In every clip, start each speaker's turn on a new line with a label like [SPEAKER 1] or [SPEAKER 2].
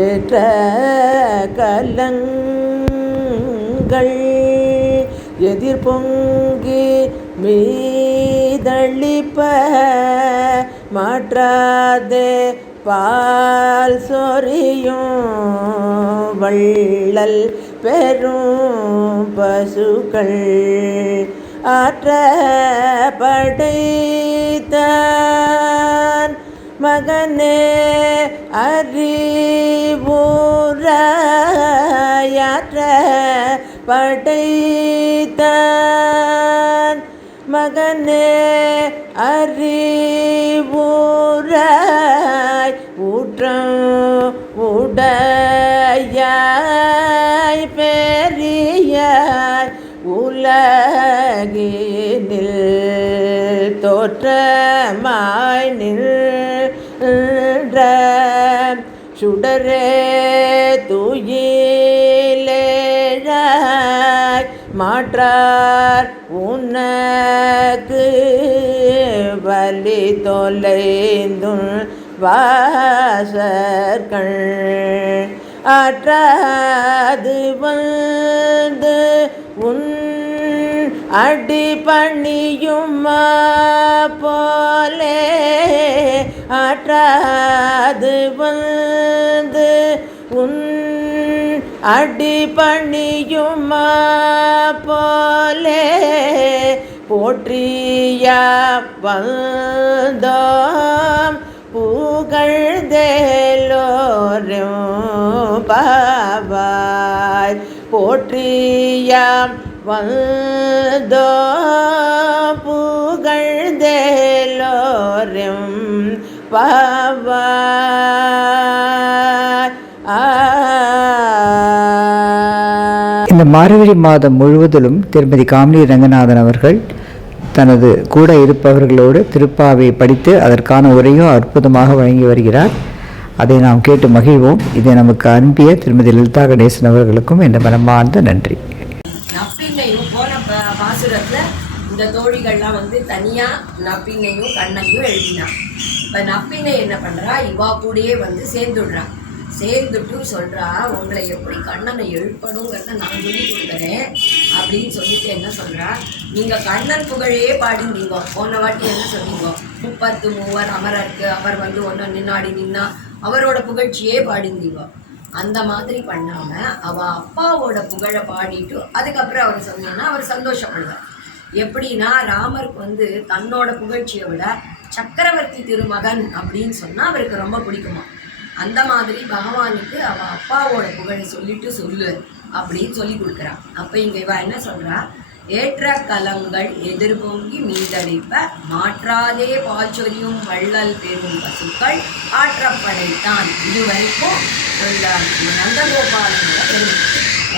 [SPEAKER 1] ஏற்ற கலங்கள் எதிர்பொங்கி மீதளிப்ப மாற்றாதே பால் சொறியும் வள்ளல் பெரும் பசுக்கள் ஆற்ற படைத்த மகனே அறிவுரையாற்ற படைத்தான். மகனே அறிவுராய் ஊற்றம் உடையாய் பெரியாய் உலகினில் தோற்ற சுடரே துயிலேழாய் மாற்றார் உனக்கு வலி தொலைந்துள் வாசர்கள். ஆற்றாது வந்து உன் அடி பணியுமா போலே ஆற்றாது வந்து உன் அடி பணியுமா போலே? போற்றியா வந்தோம் புகழ்ந்தேலோரும் பாவாய். போற்றியாம் வந்தோ புகழ்ந்தேலோரும் பாவாய்.
[SPEAKER 2] இந்த மார்கழி மாதம் முழுவதிலும் திருமதி காமினி ரங்கநாதன் அவர்கள் தனது கூட இருப்பவர்களோடு திருப்பாவை படித்து அதற்கான உரையும் அற்புதமாக வழங்கி வருகிறார். அதை நாம் கேட்டு மகிழ்வோம். இதை நமக்கு அனுப்பிய திருமதி லலிதா கணேசன் அவர்களுக்கும் என்ற மனமார்ந்த நன்றி.
[SPEAKER 3] நப்பின்னையும் போன ப- இந்த தோழிகள்லாம் வந்து தனியா நப்பின்னையும் கண்ணையும் எழுதினா. இப்ப நப்பினை என்ன பண்றா? இவா கூடயே வந்து சேர்ந்துடுறான் சேர்ந்துட்டு சொல்றா உங்களை எப்படி கண்ணனை எழுப்பணுங்கிறத நான் சொல்லி கொடுக்குறேன் அப்படின்னு சொல்லிட்டு என்ன சொல்றா? நீங்க கண்ணன் புகழையே பாடிந்தீங்க போன வாட்டி என்ன சொன்னீங்க முப்பத்து மூவர் அமரருக்கு அவர் வந்து ஒன்று நின்னாடி நின்னா அவரோட புகழ்ச்சியே பாடிந்தீங்க அந்த மாதிரி பண்ணாம அவ அப்பாவோட புகழை பாடிட்டு அதுக்கப்புறம் அவர் சொன்னீங்கன்னா அவர் சந்தோஷப்படுவார். எப்படின்னா ராமருக்கு வந்து தன்னோட புகழ்ச்சியை விட சக்கரவர்த்தி திருமகன் அப்படின்னு சொன்னா அவருக்கு ரொம்ப பிடிக்குமா அந்த மாதிரி பகவானுக்கு அவள் அப்பாவோட புகழை சொல்லிட்டு சொல்லு அப்படின்னு சொல்லி கொடுக்குறான் அப்போ இங்கே இவா என்ன சொல்கிறா ஏற்ற கலங்கள் எதிர்பொங்கி மீதளிப்ப மாற்றாதே பாச்சொரியும் வள்ளல் பெரும் பசுக்கள் ஆற்றப்படைத்தான். இதுவரைக்கும் இந்த நந்தகோபாலனோட பெருமை.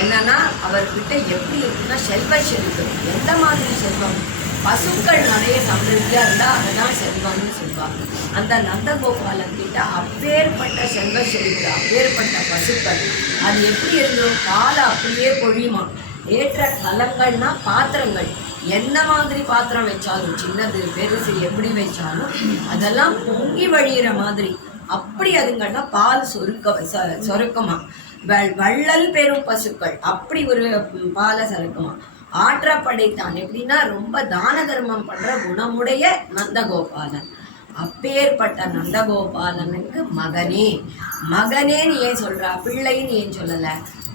[SPEAKER 3] என்னன்னா அவர்கிட்ட எப்படி இருக்குன்னா செல்வ செல்வம் எந்த மாதிரி செல்வம்? பசுக்கள் நிறைய சமிருத்தியா இருந்தால் அதுதான் செல்வம்னு சொல்லுவாங்க. அந்த நந்தகோபாலன் கிட்ட அப்பேற்பட்ட செல்வ செழிப்பு அப்பேற்பட்ட பசுக்கள். அது எப்படி இருந்தோம் காலை அப்படியே பொழியுமா? ஏற்ற கலங்கள்னா பாத்திரங்கள். என்ன மாதிரி பாத்திரம் வச்சாலும் சின்னது பெருசு எப்படி வச்சாலும் அதெல்லாம் பொங்கி வழியிற மாதிரி. அப்படி அதுங்கன்னா பால் சொருக்க சொ- வள் வள்ளல் பெரும் பசுக்கள். அப்படி ஒரு பாலை சறுக்குமா? ஆற்ற படைத்தான் எப்படின்னா ரொம்ப தான தர்மம் பண்ற குணமுடைய நந்தகோபாலன். அப்பேற்பட்ட நந்தகோபாலனுக்கு மகனே. மகனேன்னு ஏன் சொல்கிறா பிள்ளைன்னு ஏன் சொல்லலை?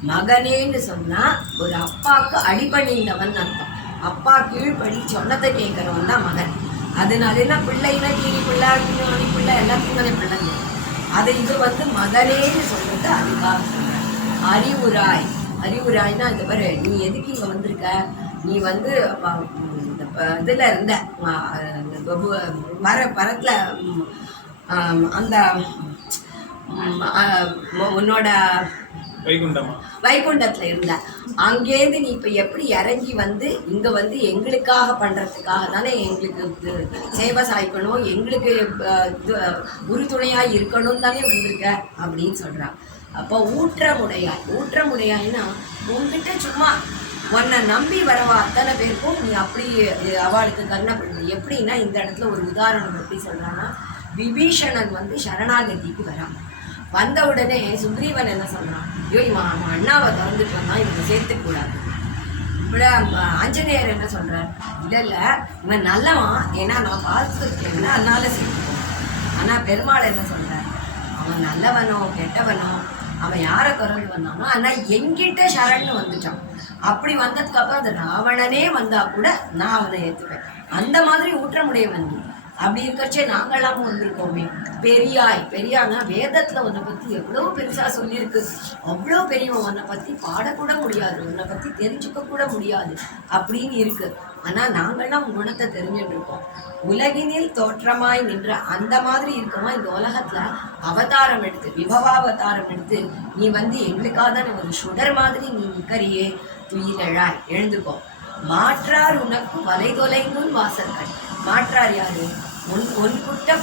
[SPEAKER 3] மகனேன்னு சொன்னால் ஒரு அப்பாவுக்கு அடிபணிந்தவன் அர்த்தம். அப்பா கீழ்படி சொன்னதை கேட்குறவன் தான் மகன். அதனால என்ன பிள்ளைன்னா கீழி பிள்ளை அணி பிள்ளை எல்லாத்துக்கும் தானே பிள்ளைங்க அதை இது வந்து மகனேன்னு சொல்கிறது அதுக்காக அறிவுராய். அறிவுராய்னா இந்த பாரு நீ எதுக்கு இங்க வந்திருக்க? நீ வந்து இதுல இருந்த மர பரத்துல ம், ஆம், அந்த உன்னோட
[SPEAKER 4] வைகுண்டமா?
[SPEAKER 3] வைகுண்டத்துல இருந்த. அங்கேருந்து நீ இப்ப எப்படி இறங்கி வந்து இங்க வந்து எங்களுக்காக பண்றதுக்காக தானே எங்களுக்கு சேவை சாய்க்கணும் எங்களுக்கு அஹ், இது, உறுதுணையா இருக்கணும் தானே வந்திருக்க? அப்படின்னு சொல்றான் அப்போ ஊற்றமுடையாய். ஊற்றமுடையாய்னா உன்கிட்ட சும்மா உன்னை நம்பி வரவா அத்தனை பேருக்கும் நீ அப்படி அவளுக்கு கருணை எப்படின்னா இந்த இடத்துல ஒரு உதாரணம் எப்படி சொல்கிறான்னா விபீஷணன் வந்து சரணாகதிக்கு வரான். வந்த உடனே சுக்ரீவன் என்ன சொல்கிறான் ஐயோ இவன் அவன் அண்ணாவை திறந்துட்டு வந்தான் இவனை சேர்த்துக்கூடாது. இப்படி ஆஞ்சநேயர் என்ன சொல்கிறார் இல்லை இல்லை இவன் நல்லவன். ஏன்னா நான் பார்த்துருக்கேன்னா அதனால சேர்த்துக்கோ ஆனால் பெருமாள் என்ன சொல்கிறார் அவன் நல்லவனோ கெட்டவனோ அவன் யாரை திறந்து வந்தானோ ஆனால் என்கிட்ட சரண்னு வந்துட்டான். அப்படி வந்ததுக்கப்புறம் அந்த ராவணனே வந்தா கூட நான் அவனை ஏற்றுப்பேன் அந்த மாதிரி ஊற்றமுடையவன் நீ. அப்படி இருக்கச்சே நாங்களாம் வந்திருக்கோமே. பெரியாய் பெரியானா வேதத்தில் உன்னை பற்றி எவ்வளோ பெருசாக சொல்லியிருக்கு. அவ்வளோ பெரியவன் உன்னை பற்றி பாடக்கூட முடியாது. உன்னை பத்தி தெரிஞ்சுக்க கூட முடியாது. அப்படின்னு இருக்கு. ஆனால் நாங்கள்லாம் உன் குணத்தை தெரிஞ்சுட்டுருக்கோம். உலகினில் தோற்றமாய் நின்ற அந்த மாதிரி இருக்கமா இந்த உலகத்துல? அவதாரம் எடுத்து விபவாவதாரம் எடுத்து நீ வந்து எங்களுக்காக ஒரு சுடர் மாதிரி நீ நிற்கறியே துயிலழாய் எழுந்துக்கோ. மாற்றார் உனக்கு வலை வாசல்கள். மாற்றார் யாரு? உன் உன்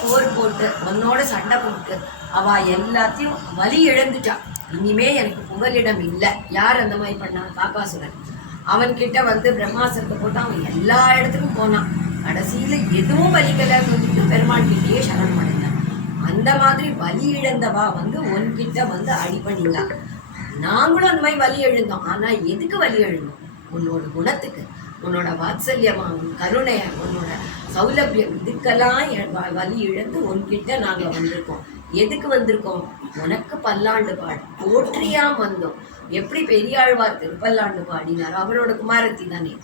[SPEAKER 3] போர் போட்டு உன்னோட சண்டை போட்டு அவ எல்லாத்தையும் வலி இழந்துட்டா. இனிமே எனக்கு புகலிடம் இல்லை. யார் அந்த மாதிரி பண்ணா? காக்காசுரன் அவன்கிட்ட வந்து பிரம்மாசனத்தை போட்டு அவன் எல்லா இடத்துக்கும் போனான். கடைசியில எதுவும் வலிக்கலைன்னு வந்துட்டு பெருமாள் கிட்டேயே சரண் பண்ணினான் அந்த மாதிரி வலி இழந்தவா வந்து உன்கிட்ட வந்து அடி அடிபணிந்தா நாங்களும் அந்த மாதிரி வலி எழுந்தோம். ஆனால் எதுக்கு வலி எழுந்தோம்? உன்னோட குணத்துக்கு. உன்னோட வாத்சல்யமா உன் உன்னோட சௌலபியம் இதுக்கெல்லாம் வ- வலி இழந்து உன்கிட்ட நாங்கள் வந்திருக்கோம். எதுக்கு வந்திருக்கோம்? உனக்கு பல்லாண்டு பாடு. போற்றியாம் வந்தோம் எப்படி பெரியாழ்வார் திருப்பல்லாண்டு பாடினாரோ அவரோட குமாரத்தி தானே.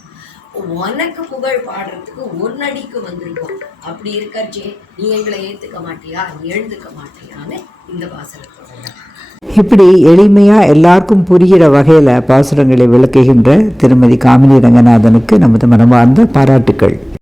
[SPEAKER 3] உனக்கு புகழ் பாடுறதுக்கு ஒன்னடிக்கு வந்திருக்கோம். அப்படி இருக்கச்சே நீ எங்களை ஏத்துக்க மாட்டியா? எழுந்துக்க மாட்டியான்னு இந்த பாசனத்தோட
[SPEAKER 2] இப்படி எளிமையாக எல்லாருக்கும் புரிகிற வகையில் பாசுரங்களை விளக்குகின்ற திருமதி காமினி ரங்கநாதனுக்கு நமது மனமார்ந்த பாராட்டுக்கள்.